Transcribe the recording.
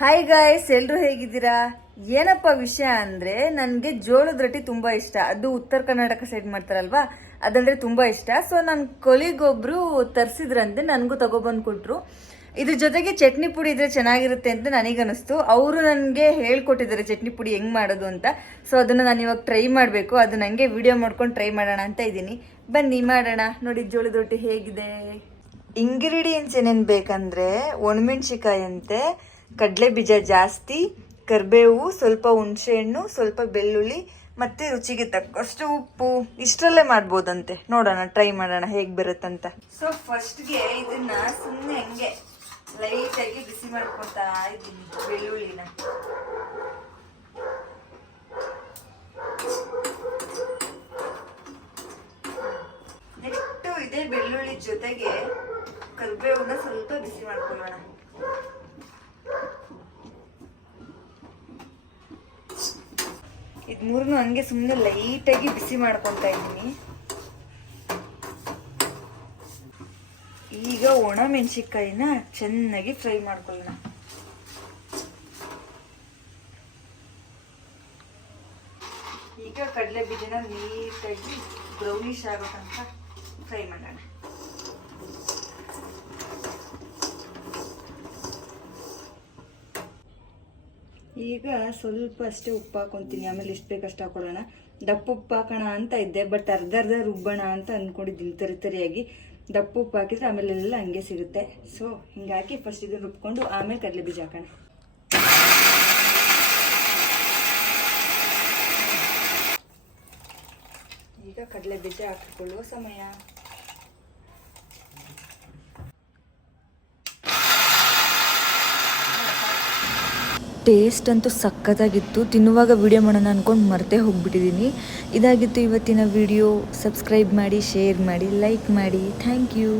Hi guys, ಎಲ್ಲರೂ ಹೇಗಿದ್ದೀರಾ? ಏನಪ್ಪ ವಿಷಯ ಅಂದರೆ ನನಗೆ ಜೋಳದ ರೊಟ್ಟಿ ತುಂಬ ಇಷ್ಟ. ಅದು ಉತ್ತರ ಕರ್ನಾಟಕ ಸೈಡ್ ಮಾಡ್ತಾರಲ್ವಾ, ಅದಂದರೆ ತುಂಬ ಇಷ್ಟ. ಸೊ ನನ್ನ ಕೊಲಿಗೊಬ್ಬರು ತರಿಸಿದ್ರಂತೆ, ನನಗೂ ತಗೊಬಂದು ಕೊಟ್ಟರು. ಇದ್ರ ಜೊತೆಗೆ ಚಟ್ನಿ ಪುಡಿ ಇದ್ರೆ ಚೆನ್ನಾಗಿರುತ್ತೆ ಅಂತ ನನಗನ್ನಿಸ್ತು. ಅವರು ನನಗೆ ಹೇಳ್ಕೊಟ್ಟಿದ್ದಾರೆ ಚಟ್ನಿ ಪುಡಿ ಹೆಂಗೆ ಮಾಡೋದು ಅಂತ. ಸೊ ಅದನ್ನು ನಾನು ಇವಾಗ ಟ್ರೈ ಮಾಡಬೇಕು. ಅದು ನನಗೆ ವಿಡಿಯೋ ಮಾಡ್ಕೊಂಡು ಟ್ರೈ ಮಾಡೋಣ ಅಂತ ಇದ್ದೀನಿ. ಬನ್ನಿ ಮಾಡೋಣ. ನೋಡಿ ಜೋಳದ ರೊಟ್ಟಿ ಹೇಗಿದೆ. ಇಂಗ್ರೀಡಿಯೆಂಟ್ಸ್ ಏನೇನು ಬೇಕಂದರೆ ಒಣಮೆಣ್ಸಿಕಾಯಿ ಅಂತೆ, ಕಡಲೆ ಬೀಜ ಜಾಸ್ತಿ, ಕರಿಬೇವು, ಸ್ವಲ್ಪ ಹುಣಸೆಹಣ್ಣು, ಸ್ವಲ್ಪ ಬೆಳ್ಳುಳ್ಳಿ ಮತ್ತು ರುಚಿಗೆ ತಕ್ಕಷ್ಟು ಉಪ್ಪು. ಇಷ್ಟರಲ್ಲೇ ಮಾಡ್ಬೋದಂತೆ. ನೋಡೋಣ, ಟ್ರೈ ಮಾಡೋಣ ಹೇಗೆ ಬರುತ್ತಂತ. ಸೊ ಫಸ್ಟ್ಗೆ ಇದನ್ನ ಸುಮ್ಮನೆ ಹಂಗೆ ಲೈಟಾಗಿ ಬಿಸಿ ಮಾಡ್ಕೊತಾ ಇದ್ದೀನಿ ಬೆಳ್ಳುಳ್ಳಿನ. ನೆಕ್ಸ್ಟ್ ಇದೇ ಬೆಳ್ಳುಳ್ಳಿ ಜೊತೆಗೆ ಕರಿಬೇವನ್ನ ಸ್ವಲ್ಪ ಬಿಸಿ ಮಾಡ್ಕೊಳ್ಳೋಣ. ಇದು ಮೂರನ್ನು ಹಂಗೆ ಸುಮ್ಮನೆ ಲೈಟಾಗಿ ಬಿಸಿ ಮಾಡ್ಕೊತಾ ಇದ್ದೀನಿ. ಈಗ ಒಣ ಮೆಣಸಿನ್ಕಾಯಿನ ಚೆನ್ನಾಗಿ ಫ್ರೈ ಮಾಡ್ಕೊಳ್ಳೋಣ. ಈಗ ಕಡಲೆ ಬೀಜನ ನೀಟಾಗಿ ಬ್ರೌನಿಶ್ ಆಗೋ ತನಕ ಫ್ರೈ ಮಾಡೋಣ. ಈಗ ಸ್ವಲ್ಪ ಅಷ್ಟೇ ಉಪ್ಪು ಹಾಕೊತೀನಿ, ಆಮೇಲೆ ಎಷ್ಟು ಬೇಕಷ್ಟು ಹಾಕೊಳ್ಳೋಣ. ದಪ್ಪ ಉಪ್ಪು ಹಾಕೋಣ ಅಂತ ಇದ್ದೆ, ಬಟ್ ಅರ್ಧ ರುಬ್ಬೋಣ ಅಂತ ಅಂದ್ಕೊಂಡಿದ್ದೀನಿ ತರಿಯಾಗಿ. ದಪ್ಪ ಉಪ್ಪು ಹಾಕಿದ್ರೆ ಆಮೇಲೆ ಎಲ್ಲ ಹಂಗೆ ಸಿಗುತ್ತೆ. ಸೊ ಹಿಂಗಾಗಿ ಫಸ್ಟ್ ಇದನ್ನು ರುಬ್ಕೊಂಡು ಆಮೇಲೆ ಕಡಲೆ ಬೀಜ ಹಾಕೋಣ. ಈಗ ಕಡಲೆ ಬೀಜ ಹಾಕಿಕೊಳ್ಳುವ ಸಮಯ. ಟೇಸ್ಟ್ ಅಂತೂ ಸಖತ್ತಾಗಿತ್ತು. ತಿನ್ನುವಾಗ ವಿಡಿಯೋ ಮಾಡೋಣ ಅಂದ್ಕೊಂಡು ಮರ್ತೇ ಹೋಗ್ಬಿಟ್ಟಿದ್ದೀನಿ. ಇದಾಗಿತ್ತು ಇವತ್ತಿನ ವಿಡಿಯೋ. ಸಬ್ಸ್ಕ್ರೈಬ್ ಮಾಡಿ, ಶೇರ್ ಮಾಡಿ, ಲೈಕ್ ಮಾಡಿ. Thank you.